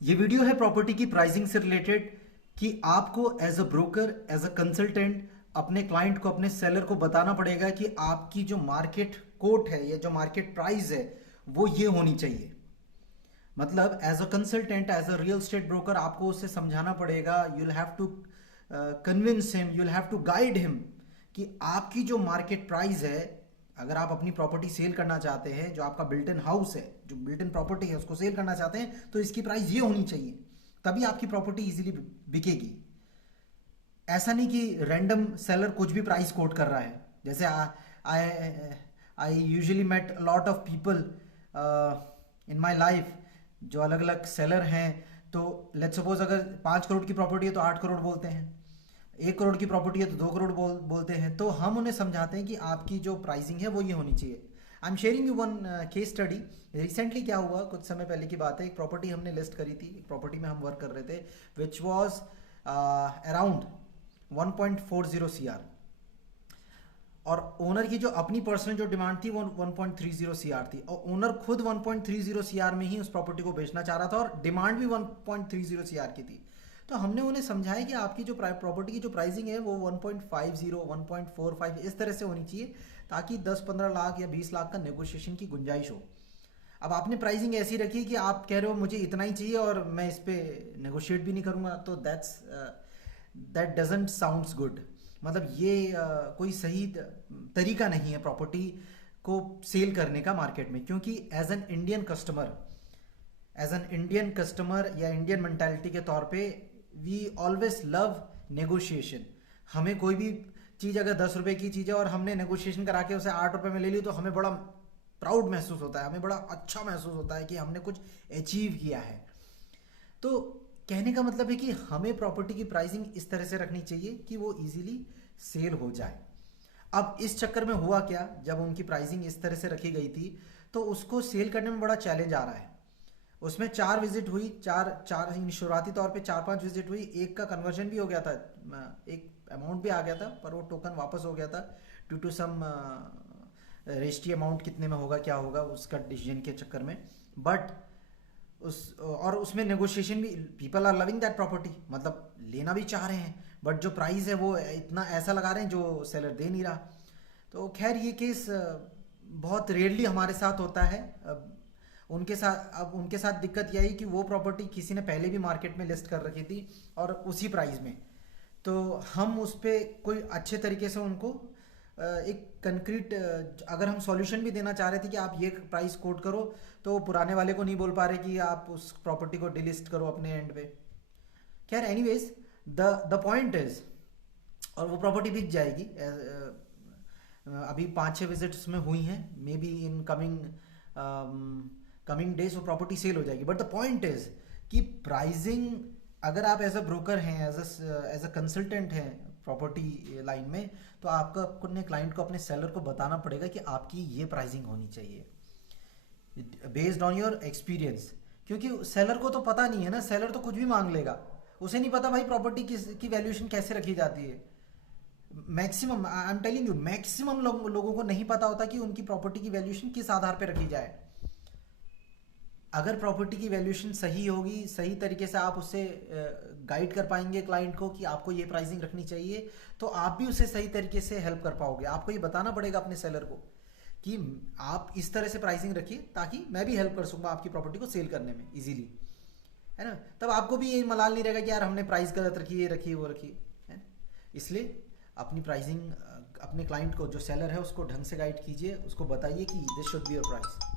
ये वीडियो है प्रॉपर्टी की प्राइसिंग से रिलेटेड कि आपको as a broker, as a consultant अपने क्लाइंट को, अपने सेलर को बताना पड़ेगा कि आपकी जो मार्केट कोट है या जो मार्केट प्राइस है वो ये होनी चाहिए। मतलब as a consultant, as a real estate broker आपको उसे समझाना पड़ेगा। You will have to convince him, you will have to guide him कि आपकी जो मार्केट प्राइस है, अगर आप अपनी प्रॉपर्टी सेल करना चाहते हैं, जो आपका बिल्ट इन हाउस है, जो बिल्ट इन प्रॉपर्टी है उसको सेल करना चाहते हैं, तो इसकी प्राइस ये होनी चाहिए, तभी आपकी प्रॉपर्टी इजीली बिकेगी। ऐसा नहीं कि रैंडम सेलर कुछ भी प्राइस कोट कर रहा है। जैसे I I usually met lot of people in my life जो अलग अलग सेलर हैं। तो लेट्स सपोज अगर 5 करोड़ की प्रॉपर्टी है तो 8 करोड़ बोलते हैं, 1 करोड़ की प्रॉपर्टी है तो 2 करोड़ बोलते हैं। तो हम उन्हें समझाते हैं कि आपकी जो प्राइसिंग है वो ये होनी चाहिए। I am sharing you one case study. Recently क्या हुआ, कुछ समय पहले की बात है, एक प्रॉपर्टी हमने लिस्ट करी थी, एक प्रॉपर्टी में हम वर्क कर रहे थे विच वॉज अराउंड 1.40 CR, और ओनर की जो अपनी पर्सनल जो डिमांड थी वो 1.30 CR थी, और ओनर खुद 1.30 CR में ही उस प्रॉपर्टी को बेचना चाह रहा था और डिमांड भी 1.30 CR की थी। तो हमने उन्हें समझाया कि आपकी जो प्रॉपर्टी की जो प्राइसिंग है वो 1.50, 1.45 इस तरह से होनी चाहिए, ताकि 10-15 लाख या 20 लाख का नेगोशिएशन की गुंजाइश हो। अब आपने प्राइसिंग ऐसी रखी कि आप कह रहे हो मुझे इतना ही चाहिए और मैं इस पर नेगोशिएट भी नहीं करूँगा, तो दैट डजेंट साउंड्स गुड। मतलब ये कोई सही तरीका नहीं है प्रॉपर्टी को सेल करने का मार्केट में। क्योंकि एज एन इंडियन कस्टमर, या इंडियन मेंटालिटी के तौर पे, वी ऑलवेज लव नेगोशिएशन। हमें कोई भी चीज़ अगर 10 रुपए की चीज़ है और हमने नेगोशिएशन करा के उसे 8 रुपए में ले ली, तो हमें बड़ा प्राउड महसूस होता है, हमें बड़ा अच्छा महसूस होता है कि हमने कुछ अचीव किया है। तो कहने का मतलब है कि हमें प्रॉपर्टी की प्राइसिंग इस तरह से रखनी चाहिए कि वो इजीली सेल हो जाए। अब इस चक्कर में हुआ क्या, जब उनकी प्राइसिंग इस तरह से रखी गई थी तो उसको सेल करने में बड़ा चैलेंज आ रहा है। उसमें 4 विजिट हुई, चार चार शुरुआती तौर पे 4-5 विजिट हुई, एक का कन्वर्जन भी हो गया था, एक अमाउंट भी आ गया था, पर वो टोकन वापस हो गया था due to some registry amount कितने में होगा क्या होगा उसका डिसीजन के चक्कर में। बट उसमें नेगोशिएशन भी, people are loving that property, मतलब लेना भी चाह रहे हैं, बट जो प्राइस है वो इतना ऐसा लगा रहे हैं जो सेलर दे नहीं रहा। तो खैर ये केस बहुत रेयरली हमारे साथ होता है। उनके साथ दिक्कत यही कि वो प्रॉपर्टी किसी ने पहले भी मार्केट में लिस्ट कर रखी थी और उसी प्राइस में। तो हम उस पर कोई अच्छे तरीके से उनको एक कंक्रीट, अगर हम सॉल्यूशन भी देना चाह रहे थे कि आप ये प्राइस कोट करो, तो पुराने वाले को नहीं बोल पा रहे कि आप उस प्रॉपर्टी को डिलिस्ट करो अपने एंड पे। खैर एनीवेज, द पॉइंट इज, और वो प्रॉपर्टी बिक जाएगी। अभी 5-6 विजिट्स में हुई हैं, may be in coming days वो प्रॉपर्टी सेल हो जाएगी। बट द पॉइंट इज कि प्राइसिंग, अगर आप एज अ ब्रोकर हैं, एज अ कंसल्टेंट हैं प्रॉपर्टी लाइन में, तो आपको अपने क्लाइंट को, अपने सेलर को बताना पड़ेगा कि आपकी ये प्राइसिंग होनी चाहिए बेस्ड ऑन योर एक्सपीरियंस। क्योंकि सेलर को तो पता नहीं है ना, सेलर तो कुछ भी मांग लेगा, उसे नहीं पता भाई प्रॉपर्टी की वैल्यूएशन कैसे रखी जाती है। Maximum, I am telling you, maximum लोगों को नहीं पता होता कि उनकी प्रॉपर्टी की वैल्यूएशन किस आधार पर रखी जाए। अगर प्रॉपर्टी की वैल्यूएशन सही होगी, सही तरीके से आप उससे गाइड कर पाएंगे क्लाइंट को कि आपको ये प्राइसिंग रखनी चाहिए, तो आप भी उसे सही तरीके से हेल्प कर पाओगे। आपको ये बताना पड़ेगा अपने सेलर को कि आप इस तरह से प्राइसिंग रखिए ताकि मैं भी हेल्प कर सकूँ आपकी प्रॉपर्टी को सेल करने में इजीली, है ना। तब आपको भी ये मलाल नहीं रहेगा कि यार हमने प्राइस गलत रखी, ये रखी, वो रखी, है। इसलिए अपनी प्राइसिंग अपने क्लाइंट को, जो सेलर है, उसको ढंग से गाइड कीजिए, उसको बताइए कि this should be your price.